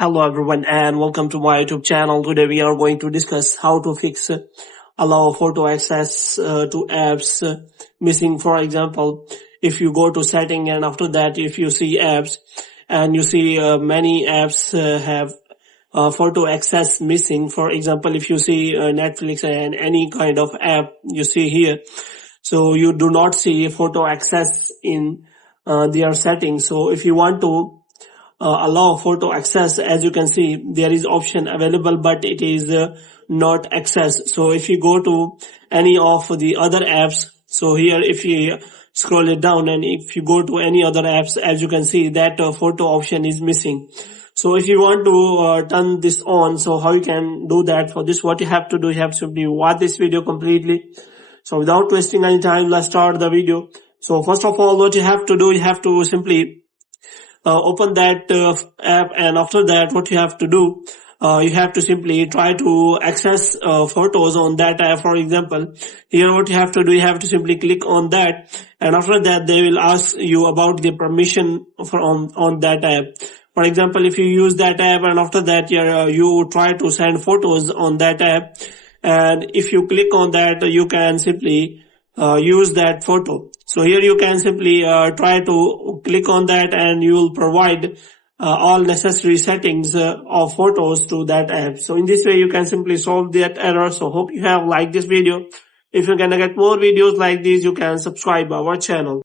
Hello everyone and welcome to my YouTube channel. Today we are going to discuss how to fix allow photo access to apps missing. For example, if you go to setting and after that if you see apps and you see many apps have photo access missing. For example, if you see Netflix and any kind of app you see here, so you do not see photo access in their settings. So if you want to allow photo access, as you can see there is option available but it is not access. So if you go to any of the other apps, so here if you scroll it down and if you go to any other apps, as you can see that photo option is missing. So if you want to turn this on, so how you can do that? For this, what you have to do, you have to simply watch this video completely. So without wasting any time, let's start the video. So first of all, what you have to do, you have to simply open that app, and after that what you have to do, you have to simply try to access photos on that app. For example, here what you have to do, you have to simply click on that, and after that they will ask you about the permission on that app. For example, if you use that app and after that you try to send photos on that app, and if you click on that you can simply use that photo. So here you can simply try to click on that and you will provide all necessary settings of photos to that app. So in this way you can simply solve that error. So hope you have liked this video. If you're gonna get more videos like this, you can subscribe our channel.